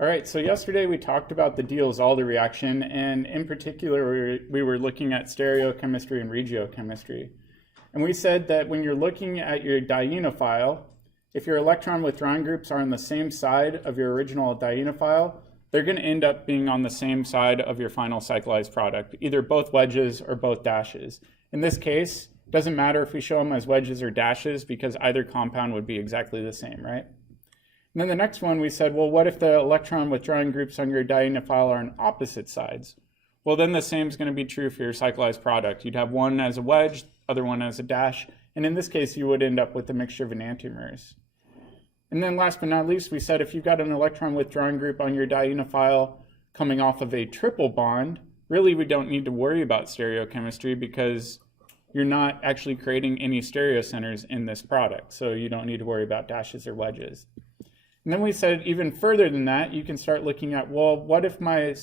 All right, so yesterday we talked about the Diels-Alder reaction, and in particular, we were looking at stereochemistry and regiochemistry. And we said that when you're looking at your dienophile, if your electron withdrawing groups are on the same side of your original dienophile, they're going to end up being on the same side of your final cyclized product, either both wedges or both dashes. In this case, it doesn't matter if we show them as wedges or dashes because either compound would be exactly the same, right? And then the next one we said, well, what if the electron withdrawing groups on your dienophile are on opposite sides? Well, then the same is going to be true for your cyclized product. You'd have one as a wedge, other one as a dash, and in this case you would end up with a mixture of enantiomers. And then last but not least, we said if you've got an electron withdrawing group on your dienophile coming off of a triple bond, really we don't need to worry about stereochemistry because you're not actually creating any stereocenters in this product, so you don't need to worry about dashes or wedges. And then we said even further than that, you can start looking at, well, what if my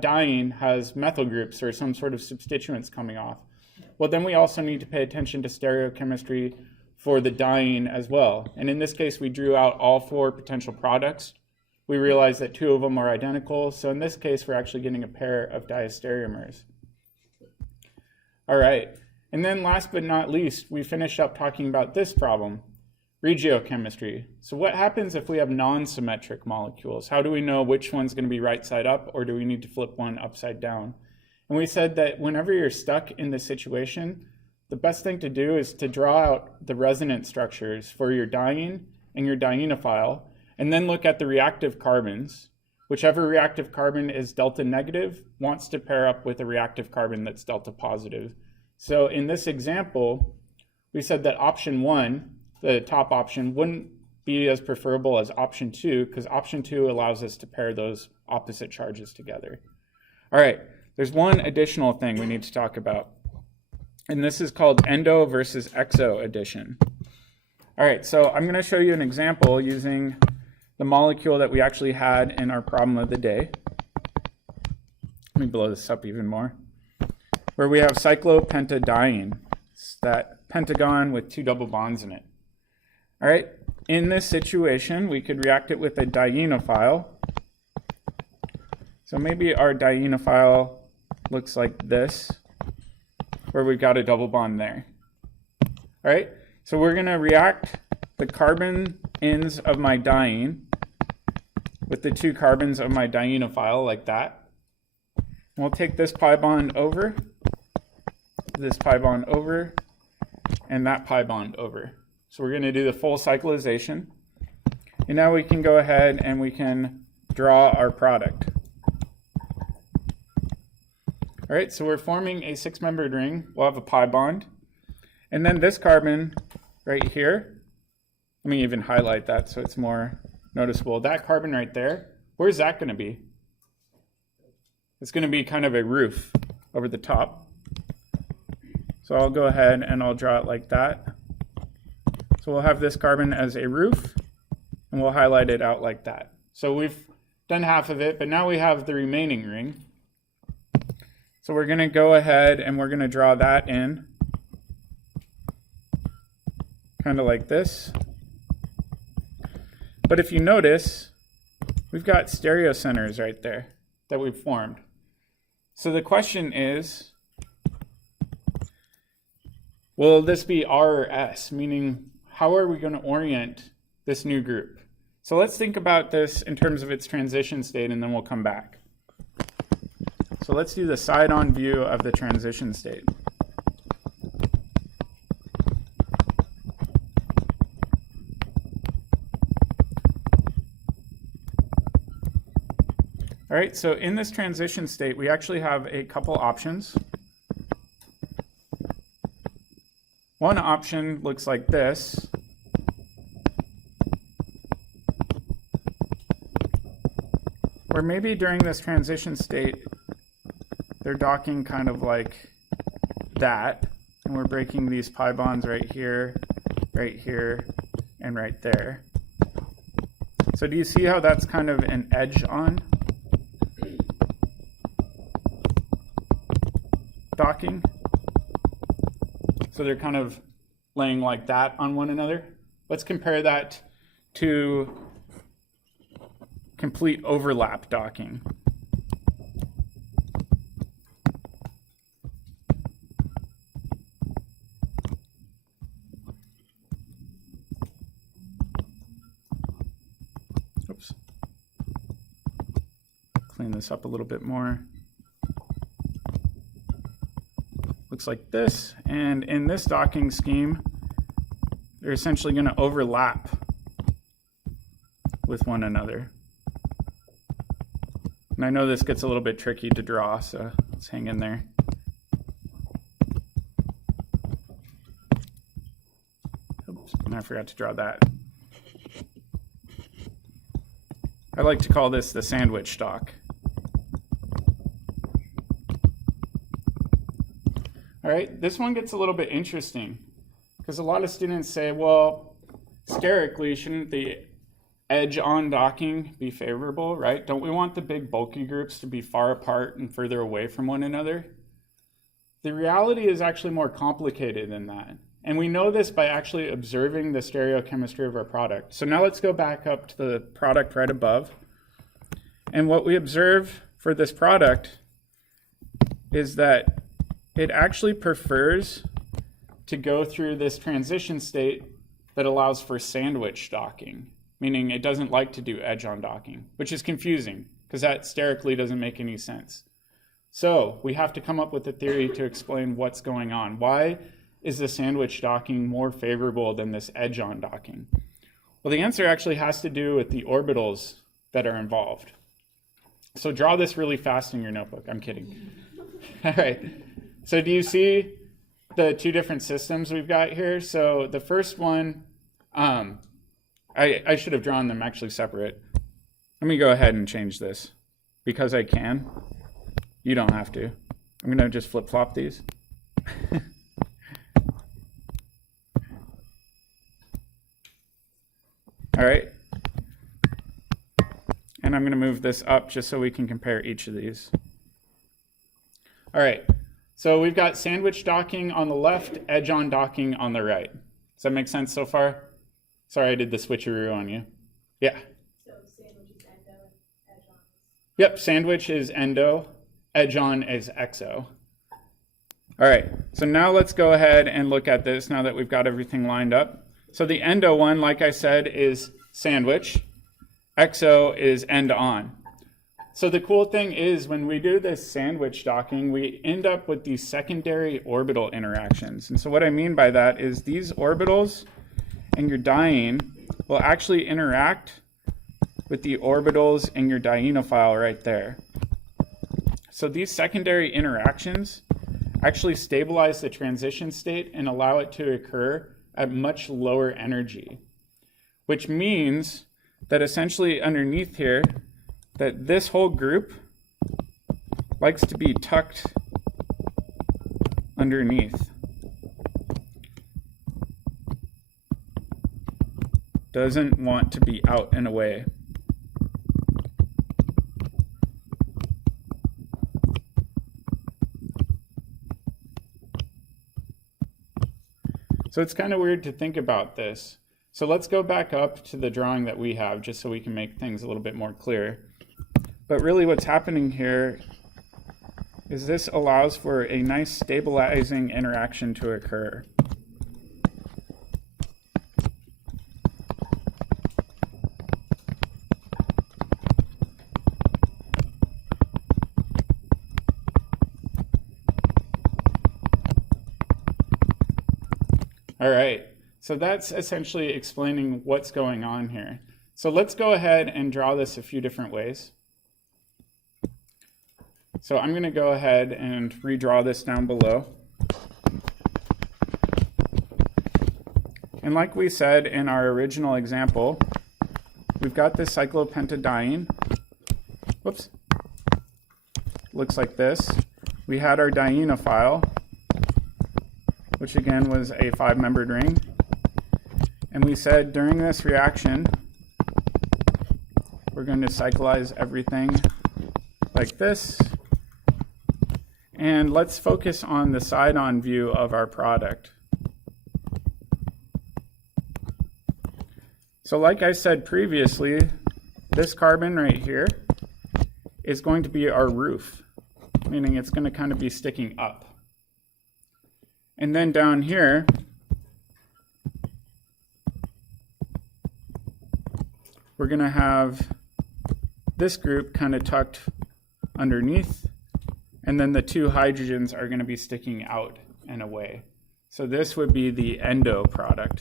diene has methyl groups or some sort of substituents coming off? Well, then we also need to pay attention to stereochemistry for the diene as well. And in this case, we drew out all four potential products. We realized that two of them are identical. So in this case, we're actually getting a pair of diastereomers. All right. And then last but not least, we finished up talking about this problem. Regiochemistry. So what happens if we have non-symmetric molecules? How do we know which one's going to be right side up, or do we need to flip one upside down? And we said that whenever you're stuck in this situation, the best thing to do is to draw out the resonance structures for your diene and your dienophile, and then look at the reactive carbons. Whichever reactive carbon is delta negative wants to pair up with a reactive carbon that's delta positive. So in this example, we said that option 1, the top option, wouldn't be as preferable as option 2 because option 2 allows us to pair those opposite charges together. All right, there's one additional thing we need to talk about, and this is called endo versus exo addition. All right, so I'm going to show you an example using the molecule that we actually had in our problem of the day. Let me blow this up even more. Where we have cyclopentadiene. It's that pentagon with two double bonds in it. All right, in this situation, we could react it with a dienophile. So maybe our dienophile looks like this, where we've got a double bond there. All right, so we're going to react the carbon ends of my diene with the two carbons of my dienophile like that. And we'll take this pi bond over, this pi bond over, and that pi bond over. So we're going to do the full cyclization. And now we can go ahead and we can draw our product. All right, so we're forming a 6-membered ring. We'll have a pi bond. And then this carbon right here, let me even highlight that so it's more noticeable. That carbon right there, where's that going to be? It's going to be kind of a roof over the top. So I'll go ahead and I'll draw it like that. So we'll have this carbon as a roof, and we'll highlight it out like that. So we've done half of it, but now we have the remaining ring. So we're going to go ahead and we're going to draw that in, kind of like this. But if you notice, we've got stereocenters right there that we've formed. So the question is, will this be R or S? Meaning, how are we going to orient this new group? So let's think about this in terms of its transition state, and then we'll come back. So let's do the side-on view of the transition state. All right, so in this transition state, we actually have a couple options. One option looks like this. Or maybe during this transition state, they're docking kind of like that. And we're breaking these pi bonds right here, and right there. So do you see how that's kind of an edge on docking? So they're kind of laying like that on one another. Let's compare that to complete overlap docking. Oops. Clean this up a little bit more. Looks like this, and in this docking scheme, they're essentially going to overlap with one another. And I know this gets a little bit tricky to draw, so let's hang in there. Oops, and I forgot to draw that. I like to call this the sandwich dock. All right, this one gets a little bit interesting because a lot of students say, well, sterically, shouldn't the edge-on docking be favorable, right? Don't we want the big bulky groups to be far apart and further away from one another? The reality is actually more complicated than that. And we know this by actually observing the stereochemistry of our product. So now let's go back up to the product right above. And what we observe for this product is that it actually prefers to go through this transition state that allows for sandwich docking, meaning it doesn't like to do edge-on docking, which is confusing because that sterically doesn't make any sense. So we have to come up with a theory to explain what's going on. Why is the sandwich docking more favorable than this edge-on docking? Well, the answer actually has to do with the orbitals that are involved. So draw this really fast in your notebook. I'm kidding. All right. So do you see the two different systems we've got here? So the first one, I should have drawn them actually separate. Let me go ahead and change this because I can. You don't have to. I'm going to just flip-flop these. All right. And I'm going to move this up just so we can compare each of these. All right. So we've got sandwich docking on the left, edge-on docking on the right. Does that make sense so far? Sorry, I did the switcheroo on you. Yeah. So sandwich is endo and edge-on is... Yep, sandwich is endo, edge-on is exo. All right, so now let's go ahead and look at this now that we've got everything lined up. So the endo one, like I said, is sandwich. Exo is end-on. So the cool thing is when we do this sandwich docking, we end up with these secondary orbital interactions. And so what I mean by that is these orbitals and your diene will actually interact with the orbitals in your dienophile right there. So these secondary interactions actually stabilize the transition state and allow it to occur at much lower energy, which means that essentially underneath here, that this whole group likes to be tucked underneath. Doesn't want to be out and away. So it's kind of weird to think about this. So let's go back up to the drawing that we have just so we can make things a little bit more clear. But really what's happening here is this allows for a nice stabilizing interaction to occur. All right, so that's essentially explaining what's going on here. So let's go ahead and draw this a few different ways. So I'm going to go ahead and redraw this down below. And like we said in our original example, we've got this cyclopentadiene. Whoops. Looks like this. We had our dienophile, which again was a 5-membered ring. And we said during this reaction, we're going to cyclize everything like this. And let's focus on the side-on view of our product. So like I said previously, this carbon right here is going to be our roof, meaning it's going to kind of be sticking up. And then down here, we're going to have this group kind of tucked underneath, and then the two hydrogens are going to be sticking out and away. So this would be the endo product.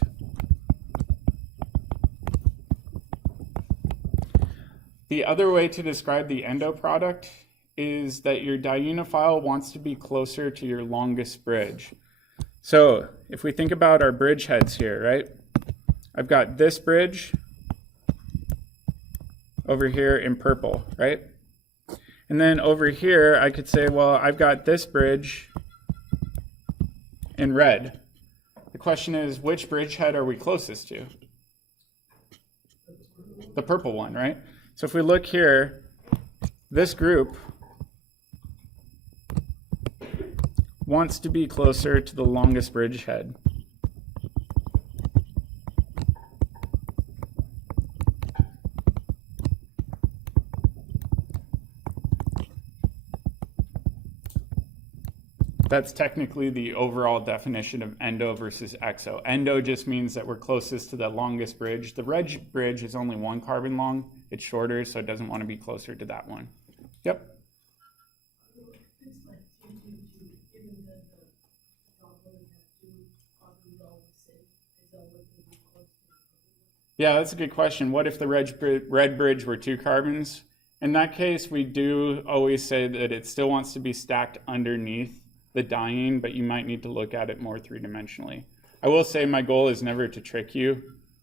The other way to describe the endo product is that your dienophile wants to be closer to your longest bridge. So if we think about our bridge heads here, right? I've got this bridge over here in purple, right? And then over here, I could say, well, I've got this bridge in red. The question is, which bridge head are we closest to? The purple one, right? So if we look here, this group wants to be closer to the longest bridge head. That's technically the overall definition of endo versus exo. Endo just means that we're closest to the longest bridge. The red bridge is only 1 carbon long. It's shorter, so it doesn't want to be closer to that one. Yep. Yeah, that's a good question. What if the red bridge were 2 carbons? In that case, we do always say that it still wants to be stacked underneath the diene, but you might need to look at it more 3-dimensionally. I will say my goal is never to trick you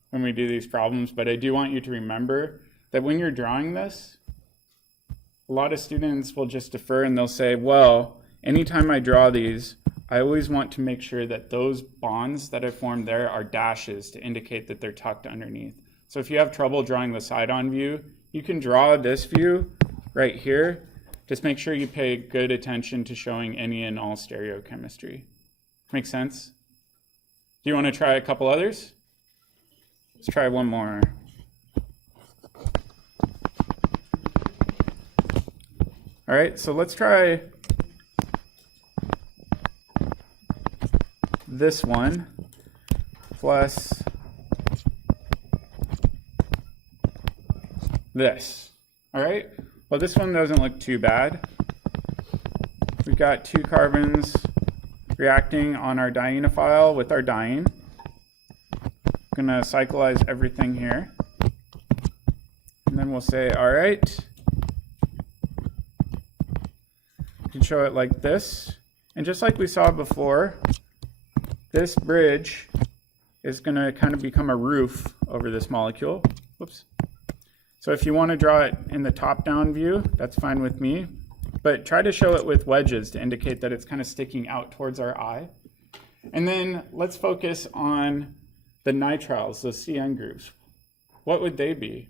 when we do these problems, but I do want you to remember that when you're drawing this, a lot of students will just defer and they'll say, well, anytime I draw these, I always want to make sure that those bonds that I formed there are dashes to indicate that they're tucked underneath. So if you have trouble drawing the side-on view, you can draw this view right here. Just make sure you pay good attention to showing any and all stereochemistry. Make sense? Do you want to try a couple others? Let's try one more. All right, so let's try this one plus this. All right? Well, this one doesn't look too bad. We've got 2 carbons reacting on our dienophile with our diene. I'm going to cyclize everything here. And then we'll say, all right. You can show it like this. And just like we saw before, this bridge is going to kind of become a roof over this molecule. Whoops. So if you want to draw it in the top-down view, that's fine with me. But try to show it with wedges to indicate that it's kind of sticking out towards our eye. And then let's focus on the nitriles, those CN groups. What would they be?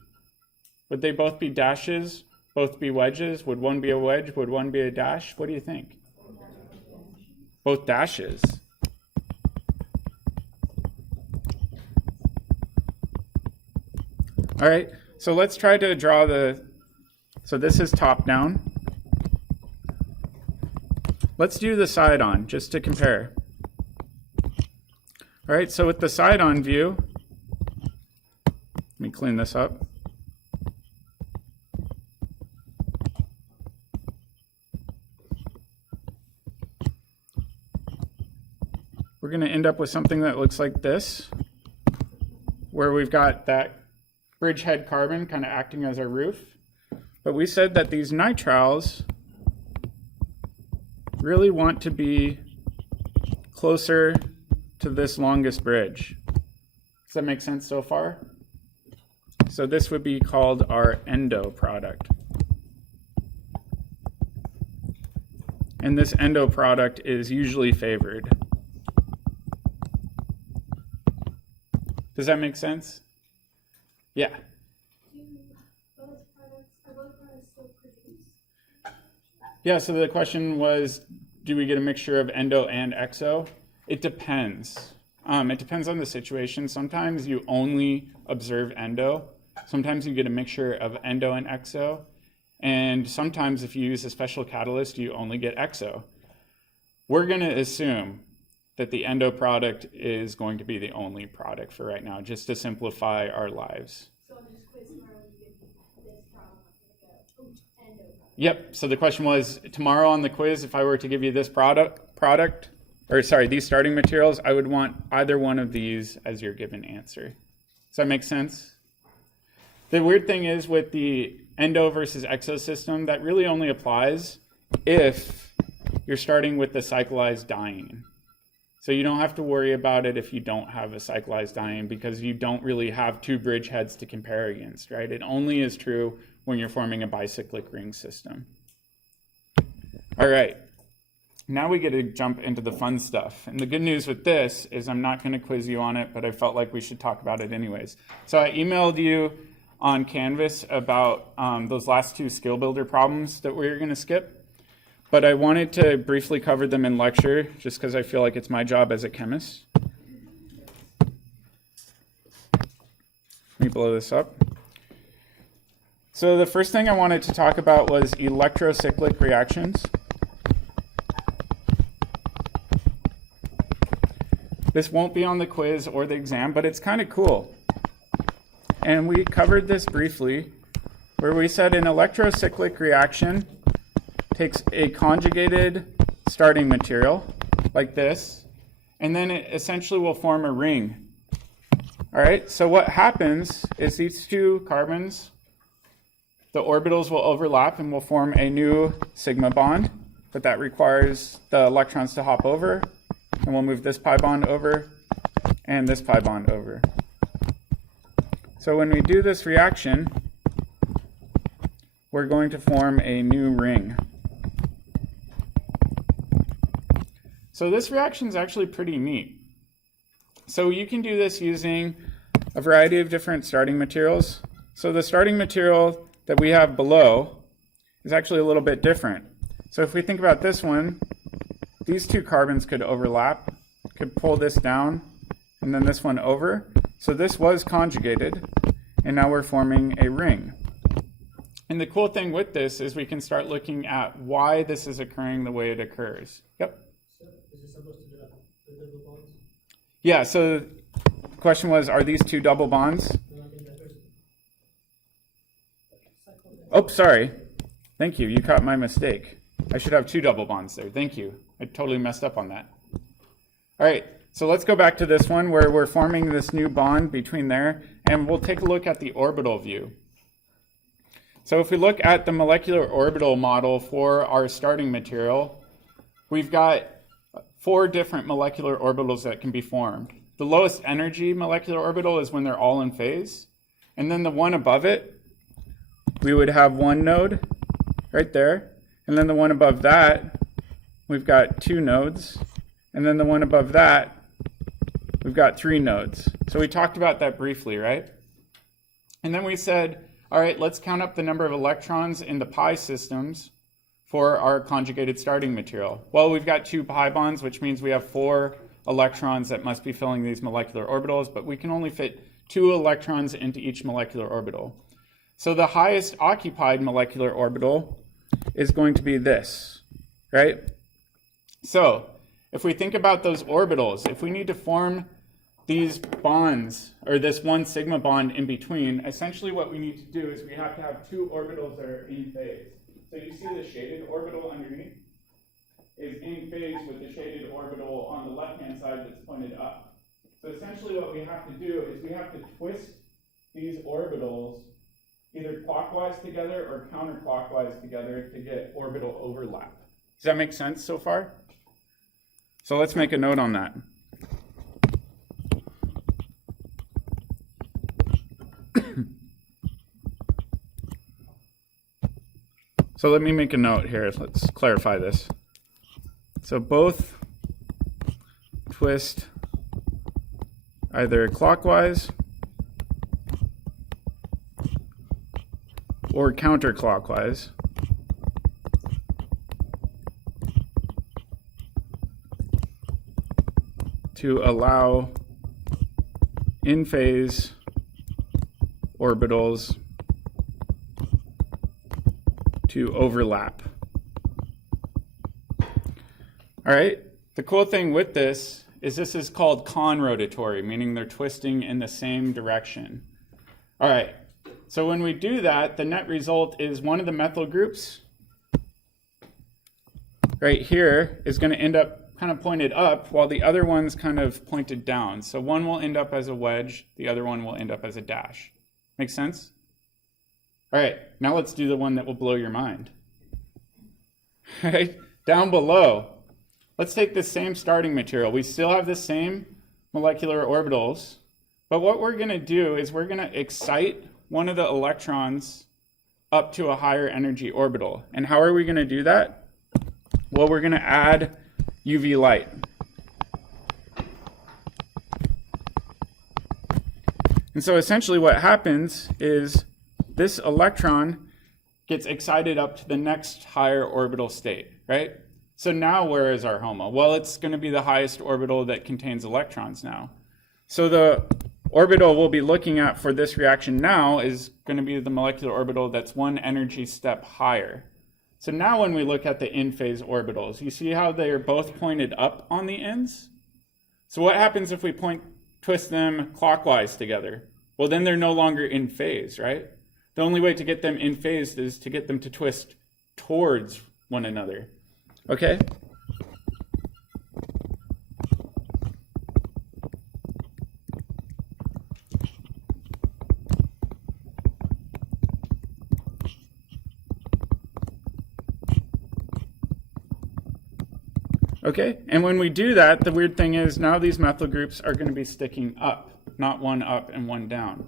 Would they both be dashes, both be wedges? Would one be a wedge? Would one be a dash? What do you think? Both dashes. All right. So let's try to draw so this is top down. Let's do the side on just to compare. All right, so with the side on view, let me clean this up. We're going to end up with something that looks like this, where we've got that bridgehead carbon kind of acting as our roof. But we said that these nitriles really want to be closer to this longest bridge. Does that make sense so far? So this would be called our endo product. And this endo product is usually favored. Does that make sense? Yeah. Are both products still produced? Yeah, so the question was, do we get a mixture of endo and exo? It depends. It depends on the situation. Sometimes you only observe endo. Sometimes you get a mixture of endo and exo. And sometimes if you use a special catalyst, you only get exo. We're going to assume that the endo product is going to be the only product for right now, just to simplify our lives. So on this quiz tomorrow, you give me this problem, I'm going to go, endo product. Yep, so the question was, tomorrow on the quiz, if I were to give you this these starting materials, I would want either one of these as your given answer. Does that make sense? The weird thing is with the endo versus exo system, that really only applies if you're starting with the cyclized diene. So you don't have to worry about it if you don't have a cyclized diene because you don't really have two bridgeheads to compare against, right? It only is true when you're forming a bicyclic ring system. All right, now we get to jump into the fun stuff. And the good news with this is I'm not going to quiz you on it, but I felt like we should talk about it anyways. So I emailed you on Canvas about those last two skill builder problems that we were going to skip. But I wanted to briefly cover them in lecture just because I feel like it's my job as a chemist. Let me blow this up. So the first thing I wanted to talk about was electrocyclic reactions. This won't be on the quiz or the exam, but it's kind of cool. And we covered this briefly, where we said an electrocyclic reaction takes a conjugated starting material, like this, and then it essentially will form a ring. All right, so what happens is these two carbons, the orbitals will overlap and will form a new sigma bond, but that requires the electrons to hop over, and we'll move this pi bond over and this pi bond over. So when we do this reaction, we're going to form a new ring. So this reaction is actually pretty neat. So you can do this using a variety of different starting materials. So the starting material that we have below is actually a little bit different. So if we think about this one, these two carbons could overlap, could pull this down, and then this one over. So this was conjugated, and now we're forming a ring. And the cool thing with this is we can start looking at why this is occurring the way it occurs. Yep. So is it supposed to be like two double bonds? Yeah, so the question was, are these two double bonds? No, I think that first. Oh, sorry. Thank you. You caught my mistake. I should have two double bonds there. Thank you. I totally messed up on that. All right, so let's go back to this one where we're forming this new bond between there, and we'll take a look at the orbital view. So if we look at the molecular orbital model for our starting material, we've got 4 different molecular orbitals that can be formed. The lowest energy molecular orbital is when they're all in phase. And then the one above it, we would have one node right there. And then the one above that, we've got 2 nodes. And then the one above that, we've got 3 nodes. So we talked about that briefly, right? And then we said, all right, let's count up the number of electrons in the pi systems for our conjugated starting material. Well, we've got 2 pi bonds, which means we have 4 electrons that must be filling these molecular orbitals, but we can only fit 2 electrons into each molecular orbital. So the highest occupied molecular orbital is going to be this, right? So if we think about those orbitals, if we need to form these bonds, or this one sigma bond in between, essentially what we need to do is we have to have 2 orbitals that are in phase. So you see the shaded orbital underneath is in phase with the shaded orbital on the left-hand side that's pointed up. So essentially what we have to do is we have to twist these orbitals either clockwise together or counterclockwise together to get orbital overlap. Does that make sense so far? So let's make a note on that. So let me make a note here. Let's clarify this. So both twist either clockwise or counterclockwise to allow in phase orbitals to overlap. All right, the cool thing with this is called conrotatory, meaning they're twisting in the same direction. All right, so when we do that, the net result is one of the methyl groups right here is going to end up kind of pointed up, while the other one's kind of pointed down. So one will end up as a wedge, the other one will end up as a dash. Make sense? All right, now let's do the one that will blow your mind. All right, down below, let's take the same starting material. We still have the same molecular orbitals, but what we're going to do is we're going to excite one of the electrons up to a higher energy orbital. And how are we going to do that? Well, we're going to add UV light. And so essentially what happens is this electron gets excited up to the next higher orbital state, right? So now where is our HOMO? Well, it's going to be the highest orbital that contains electrons now. So the orbital we'll be looking at for this reaction now is going to be the molecular orbital that's one energy step higher. So now when we look at the in-phase orbitals, you see how they are both pointed up on the ends? So what happens if we twist them clockwise together? Well, then they're no longer in phase, right? The only way to get them in phase is to get them to twist towards one another. Okay? Okay, and when we do that, the weird thing is now these methyl groups are going to be sticking up, not one up and one down.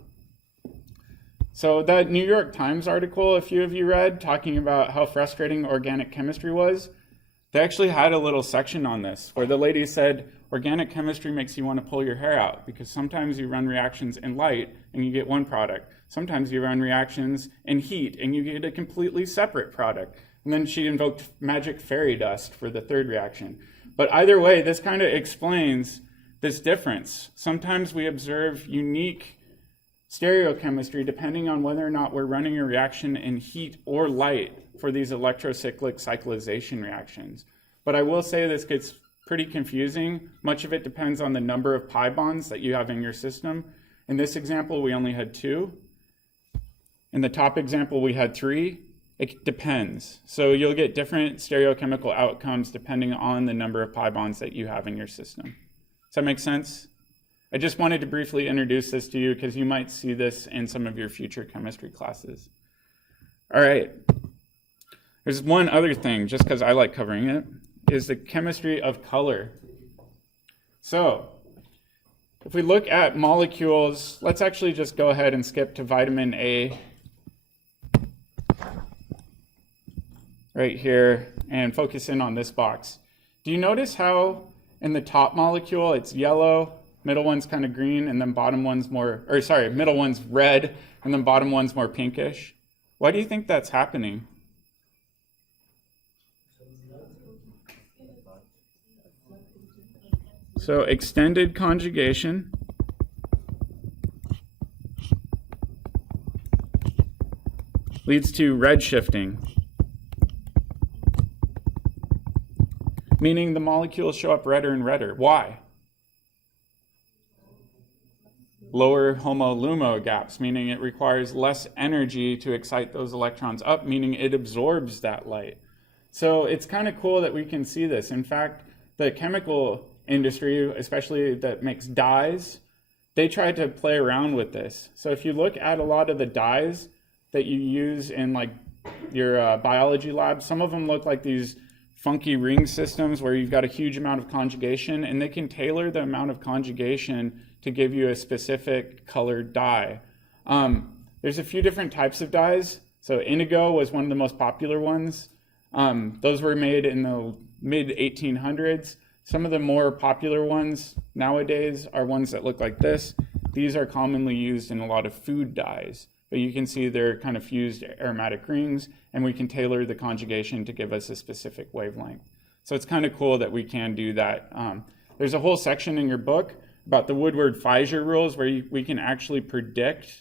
So that New York Times article a few of you read talking about how frustrating organic chemistry was, they actually had a little section on this where the lady said organic chemistry makes you want to pull your hair out because sometimes you run reactions in light and you get one product. Sometimes you run reactions in heat and you get a completely separate product. And then she invoked magic fairy dust for the third reaction. But either way, this kind of explains this difference. Sometimes we observe unique stereochemistry depending on whether or not we're running a reaction in heat or light for these electrocyclic cyclization reactions. But I will say this gets pretty confusing. Much of it depends on the number of pi bonds that you have in your system. In this example, we only had 2. In the top example, we had 3. It depends. So you'll get different stereochemical outcomes depending on the number of pi bonds that you have in your system. Does that make sense? I just wanted to briefly introduce this to you because you might see this in some of your future chemistry classes. All right. There's one other thing, just because I like covering it, is the chemistry of color. So if we look at molecules, let's actually just go ahead and skip to vitamin A right here and focus in on this box. Do you notice how in the top molecule it's yellow, middle one's kind of green, and then middle one's red, and then bottom one's more pinkish? Why do you think that's happening? So extended conjugation leads to red shifting, meaning the molecules show up redder and redder. Why? Lower HOMO-LUMO gaps, meaning it requires less energy to excite those electrons up, meaning it absorbs that light. So it's kind of cool that we can see this. In fact, the chemical industry, especially that makes dyes, they try to play around with this. So if you look at a lot of the dyes that you use in like your biology lab, some of them look like these funky ring systems where you've got a huge amount of conjugation, and they can tailor the amount of conjugation to give you a specific colored dye. There's a few different types of dyes. So indigo was one of the most popular ones. Those were made in the mid-1800s. Some of the more popular ones nowadays are ones that look like this. These are commonly used in a lot of food dyes, but you can see they're kind of fused aromatic rings, and we can tailor the conjugation to give us a specific wavelength. So it's kind of cool that we can do that. There's a whole section in your book about the Woodward-Fisher rules where we can actually predict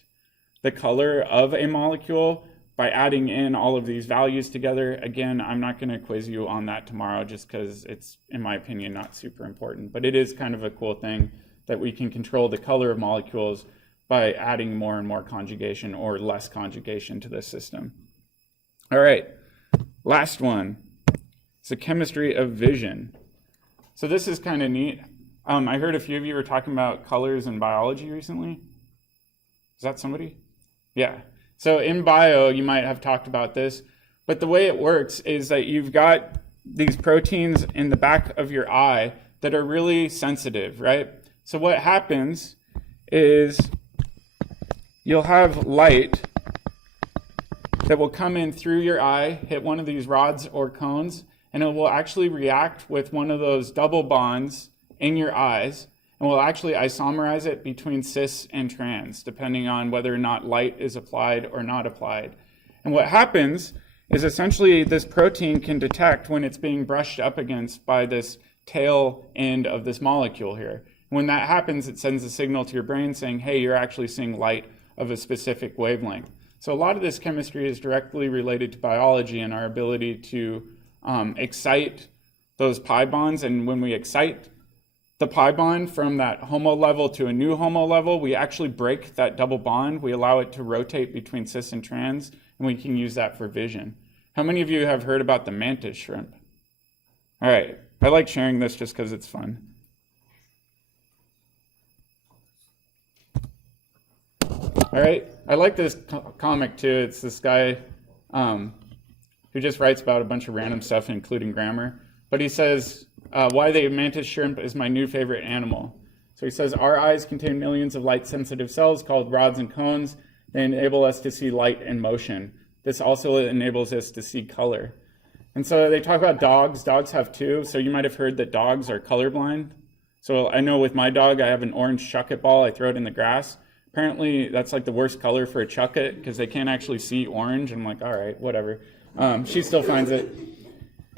the color of a molecule by adding in all of these values together. Again, I'm not going to quiz you on that tomorrow just because it's, in my opinion, not super important. But it is kind of a cool thing that we can control the color of molecules by adding more and more conjugation or less conjugation to this system. All right, last one. It's the chemistry of vision. So this is kind of neat. I heard a few of you were talking about colors in biology recently. Is that somebody? Yeah. So in bio, you might have talked about this, but the way it works is that you've got these proteins in the back of your eye that are really sensitive, right? So what happens is you'll have light that will come in through your eye, hit one of these rods or cones, and it will actually react with one of those double bonds in your eyes, and will actually isomerize it between cis and trans, depending on whether or not light is applied or not applied. And what happens is essentially this protein can detect when it's being brushed up against by this tail end of this molecule here. When that happens, it sends a signal to your brain saying, hey, you're actually seeing light of a specific wavelength. So a lot of this chemistry is directly related to biology and our ability to excite those pi bonds. And when we excite the pi bond from that HOMO level to a new HOMO level, we actually break that double bond. We allow it to rotate between cis and trans, and we can use that for vision. How many of you have heard about the mantis shrimp? All right, I like sharing this just because it's fun. All right, I like this comic too. It's this guy who just writes about a bunch of random stuff, including grammar. But he says, why the mantis shrimp is my new favorite animal. So he says, our eyes contain millions of light-sensitive cells called rods and cones. They enable us to see light and motion. This also enables us to see color. And so they talk about dogs. Dogs have two. So you might have heard that dogs are colorblind. So I know with my dog, I have an orange chuck-it ball. I throw it in the grass. Apparently, that's like the worst color for a chuck-it because they can't actually see orange. I'm like, all right, whatever. She still finds it.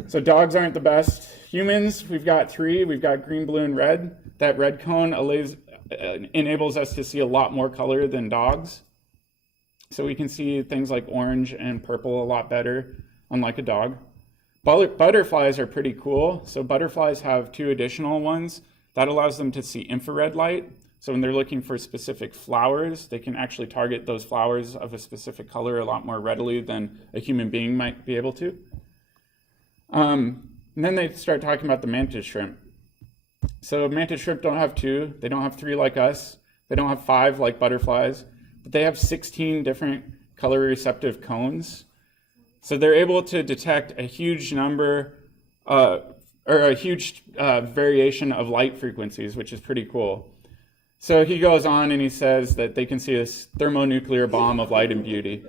So dogs aren't the best. Humans, we've got three. We've got green, blue, and red. That red cone enables us to see a lot more color than dogs. So we can see things like orange and purple a lot better, unlike a dog. Butterflies are pretty cool. So butterflies have two additional ones. That allows them to see infrared light. So when they're looking for specific flowers, they can actually target those flowers of a specific color a lot more readily than a human being might be able to. And then they start talking about the mantis shrimp. So mantis shrimp don't have two. They don't have three like us. They don't have five like butterflies. But they have 16 different color receptive cones. So they're able to detect a huge number or a huge variation of light frequencies, which is pretty cool. So he goes on and he says that they can see this thermonuclear bomb of light and beauty.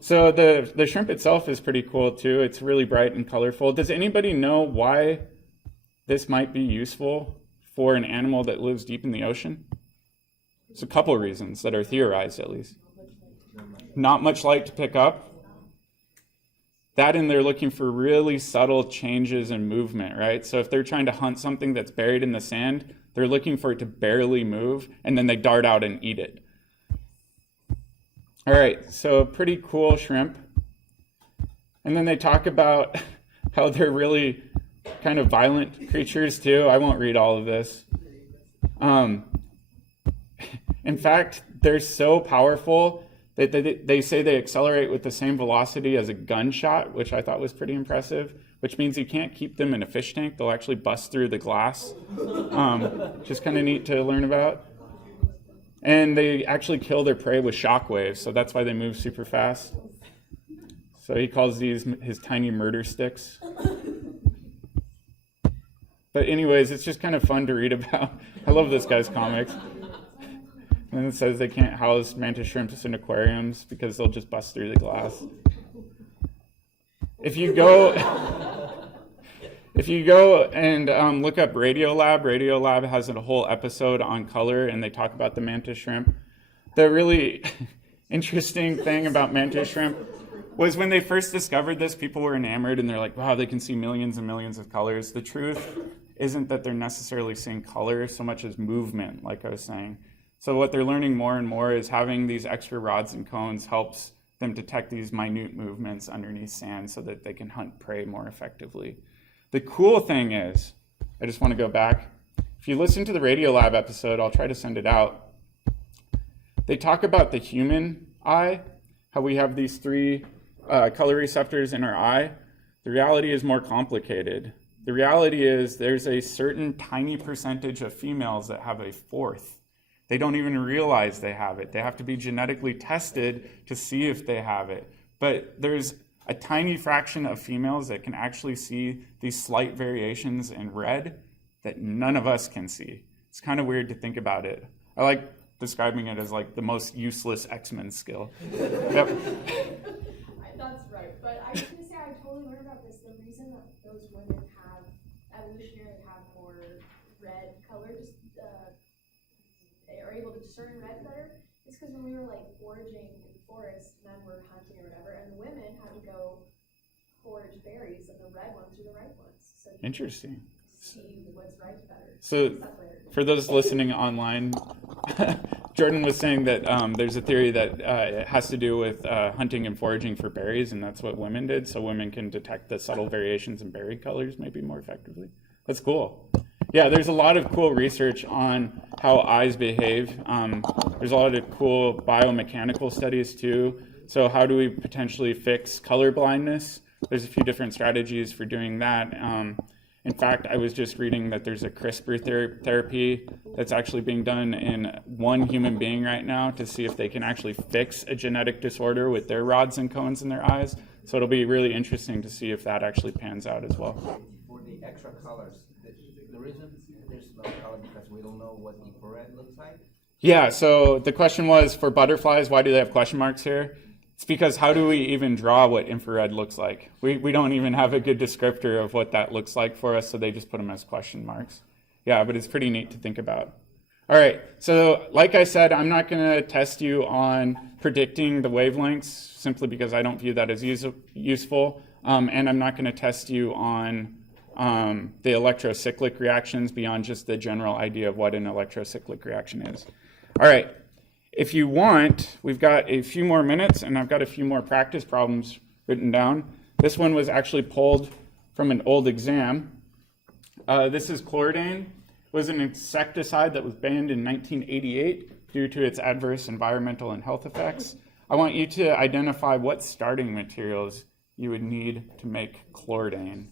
So the shrimp itself is pretty cool too. It's really bright and colorful. Does anybody know why this might be useful for an animal that lives deep in the ocean? There's a couple reasons that are theorized at least. Not much light to pick up. That and they're looking for really subtle changes in movement, right? So if they're trying to hunt something that's buried in the sand, they're looking for it to barely move, and then they dart out and eat it. All right, so pretty cool shrimp. And then they talk about how they're really kind of violent creatures too. I won't read all of this. In fact, they're so powerful that they say they accelerate with the same velocity as a gunshot, which I thought was pretty impressive, which means you can't keep them in a fish tank. They'll actually bust through the glass. Just kind of neat to learn about. And they actually kill their prey with shock waves, so that's why they move super fast. So he calls these his tiny murder sticks. But anyways, it's just kind of fun to read about. I love this guy's comics. And it says they can't house mantis shrimps in aquariums because they'll just bust through the glass. If you go and look up Radiolab has a whole episode on color, and they talk about the mantis shrimp. The really interesting thing about mantis shrimp was when they first discovered this, people were enamored, and they're like, wow, they can see millions and millions of colors. The truth isn't that they're necessarily seeing color so much as movement, like I was saying. So what they're learning more and more is having these extra rods and cones helps them detect these minute movements underneath sand so that they can hunt prey more effectively. The cool thing is, I just want to go back. If you listen to the Radiolab episode, I'll try to send it out. They talk about the human eye, how we have these three color receptors in our eye. The reality is more complicated. The reality is there's a certain tiny percentage of females that have a fourth. They don't even realize they have it. They have to be genetically tested to see if they have it. But there's a tiny fraction of females that can actually see these slight variations in red that none of us can see. It's kind of weird to think about it. I like describing it as like the most useless X-Men skill. Yep. That's right. But I was going to say, I totally learned about this. The reason that those women have, evolutionarily have more red color, just they are able to discern red better, is because when we were like foraging in the forest, men were hunting or whatever, and the women had to go forage berries, and the red ones are the right ones. So you Interesting. see what's right better. So for those listening online, Jordan was saying that there's a theory that it has to do with hunting and foraging for berries, and that's what women did, so women can detect the subtle variations in berry colors maybe more effectively. That's cool. Yeah, there's a lot of cool research on how eyes behave. There's a lot of cool biomechanical studies too. So how do we potentially fix color blindness? There's a few different strategies for doing that. In fact, I was just reading that there's a CRISPR therapy that's actually being done in one human being right now to see if they can actually fix a genetic disorder with their rods and cones in their eyes. So it'll be really interesting to see if that actually pans out as well. For the extra colors, the reason there's no color because we don't know what infrared looks like? Yeah, so the question was for butterflies, why do they have question marks here? It's because how do we even draw what infrared looks like? We don't even have a good descriptor of what that looks like for us, so they just put them as question marks. Yeah, but it's pretty neat to think about. All right, so like I said, I'm not going to test you on predicting the wavelengths simply because I don't view that as useful, and I'm not going to test you on the electrocyclic reactions beyond just the general idea of what an electrocyclic reaction is. All right, if you want, we've got a few more minutes, and I've got a few more practice problems written down. This one was actually pulled from an old exam. This is Chlordane. It was an insecticide that was banned in 1988 due to its adverse environmental and health effects. I want you to identify what starting materials you would need to make Chlordane.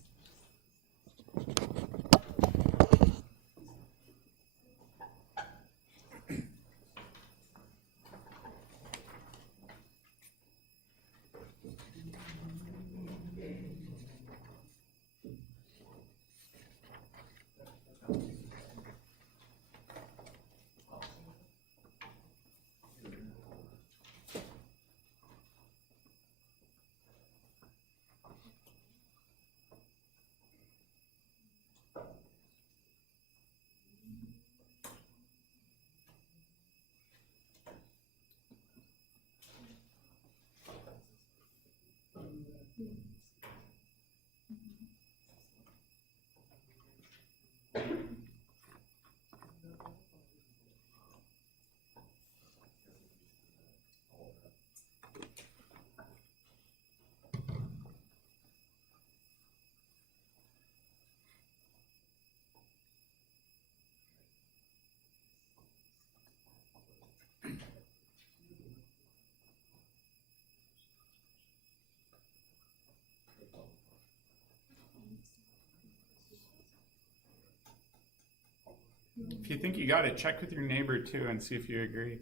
If you think you got it, check with your neighbor too and see if you agree.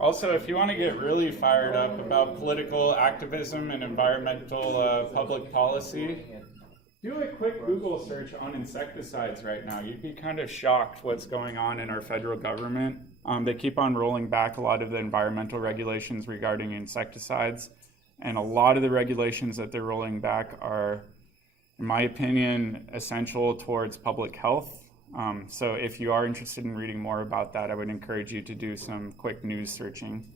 Also, if you want to get really fired up about political activism and environmental public policy, do a quick Google search on insecticides right now. You'd be kind of shocked what's going on in our federal government. They keep on rolling back a lot of the environmental regulations regarding insecticides, and a lot of the regulations that they're rolling back are, in my opinion, essential towards public health. So if you are interested in reading more about that, I would encourage you to do some quick news searching.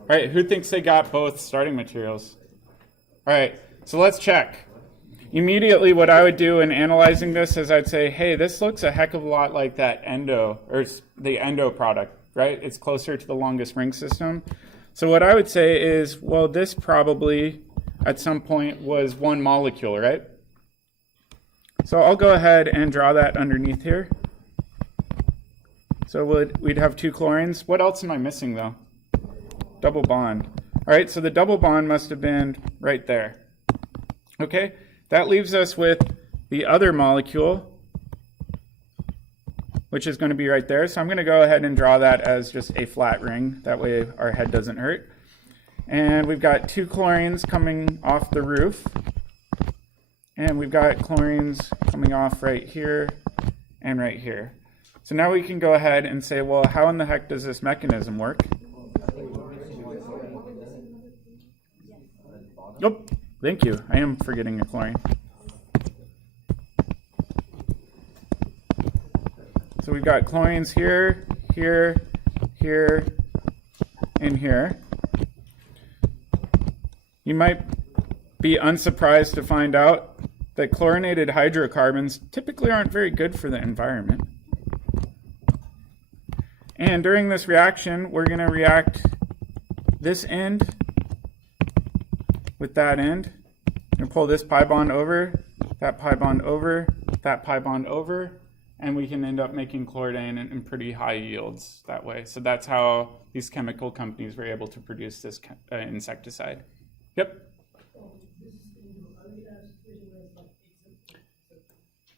All right, who thinks they got both starting materials? All right, so let's check. Immediately, what I would do in analyzing this is I'd say, hey, this looks a heck of a lot like that endo, or the endo product, right? It's closer to the longest ring system. So what I would say is, well, this probably at some point was one molecule, right? So I'll go ahead and draw that underneath here. So we'd have 2 chlorines. What else am I missing, though? Double bond. All right, so the double bond must have been right there. Okay, that leaves us with the other molecule, which is going to be right there. So I'm going to go ahead and draw that as just a flat ring. That way our head doesn't hurt. And we've got 2 chlorines coming off the roof. And we've got chlorines coming off right here and right here. So now we can go ahead and say, well, how in the heck does this mechanism work? Nope. Thank you. I am forgetting a chlorine. So we've got chlorines here, here, here, and here. You might be unsurprised to find out that chlorinated hydrocarbons typically aren't very good for the environment. And during this reaction, we're going to react this end with that end. And pull this pi bond over, that pi bond over, that pi bond over, and we can end up making Chlordane in pretty high yields that way. So that's how these chemical companies were able to produce this insecticide. Yep.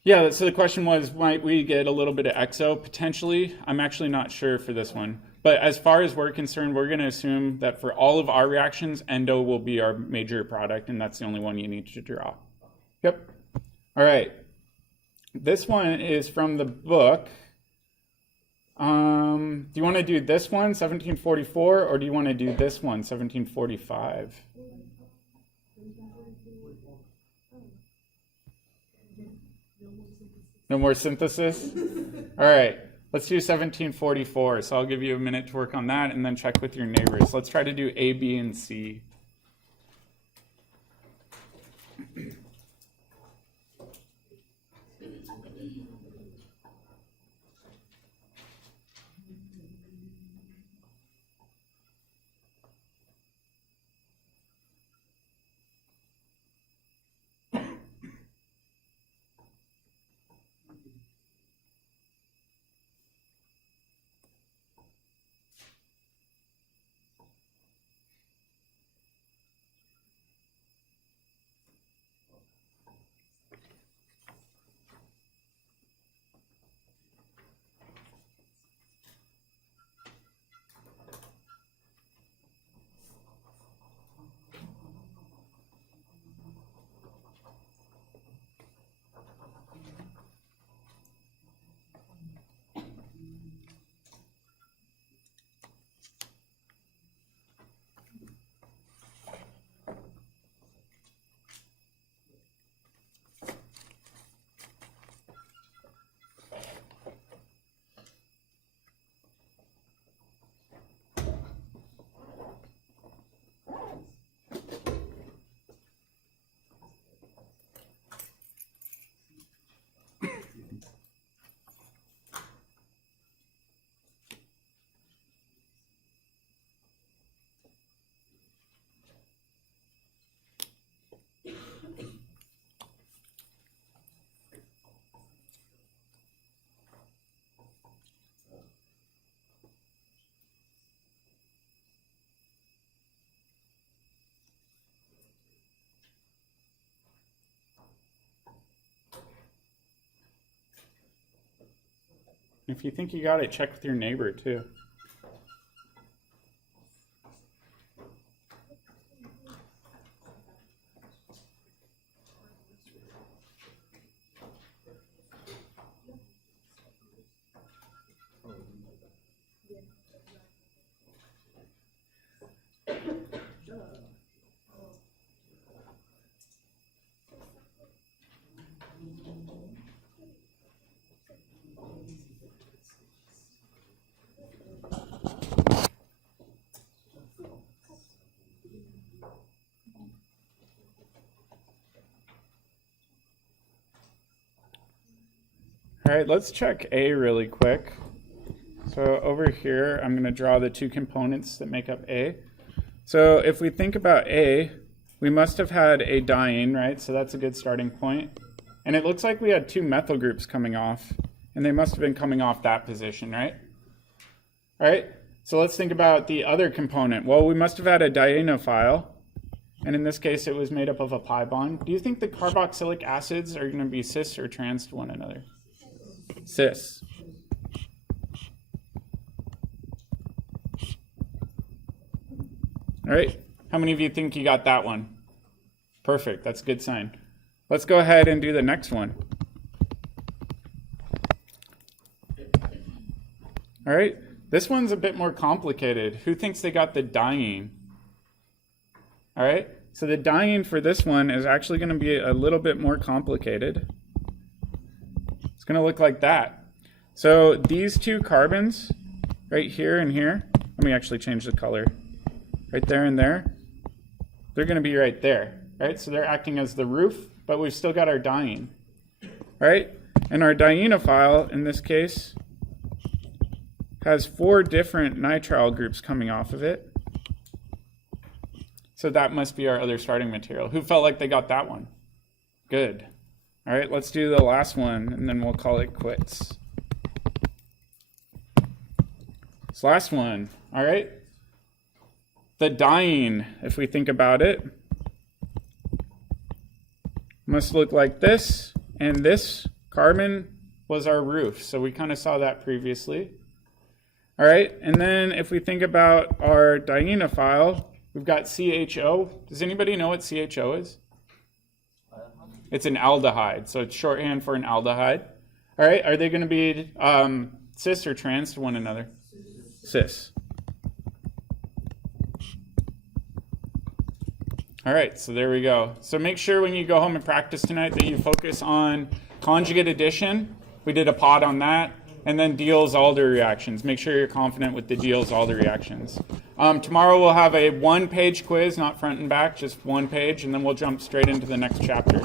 Yeah, so the question was, might we get a little bit of exo? Potentially. I'm actually not sure for this one. But as far as we're concerned, we're going to assume that for all of our reactions, endo will be our major product, and that's the only one you need to draw. Yep. All right. This one is from the book. Do you want to do this one, 1744, or do you want to do this one, 1745? No more synthesis? All right. Let's do 1744. So I'll give you a minute to work on that and then check with your neighbors. Let's try to do A, B, and C. If you think you got it, check with your neighbor too. All right, let's check A really quick. So over here, I'm going to draw the two components that make up A. So if we think about A, we must have had a diene, right? So that's a good starting point. And it looks like we had two methyl groups coming off, and they must have been coming off that position, right? All right, so let's think about the other component. Well, we must have had a dienophile, and in this case, it was made up of a pi bond. Do you think the carboxylic acids are going to be cis or trans to one another? Cis. All right, how many of you think you got that one? Perfect, that's a good sign. Let's go ahead and do the next one. All right, this one's a bit more complicated. Who thinks they got the diene? All right, so the diene for this one is actually going to be a little bit more complicated. It's going to look like that. So these two carbons, right here and here, let me actually change the color. Right there and there, they're going to be right there, right? So they're acting as the roof, but we've still got our diene, right? And our dienophile, in this case, has 4 different nitrile groups coming off of it. So that must be our other starting material. Who felt like they got that one? Good. All right, let's do the last one, and then we'll call it quits. This last one, all right? The diene, if we think about it, must look like this, and this carbon was our roof. So we kind of saw that previously. All right, and then if we think about our dienophile, we've got CHO. Does anybody know what CHO is? It's an aldehyde, so it's shorthand for an aldehyde. All right, are they going to be cis or trans to one another? Cis. All right, so there we go. So make sure when you go home and practice tonight that you focus on conjugate addition. We did a pod on that. And then Diels-Alder reactions. Make sure you're confident with the Diels-Alder reactions. Tomorrow we'll have a 1-page quiz, not front and back, just 1 page, and then we'll jump straight into the next chapter.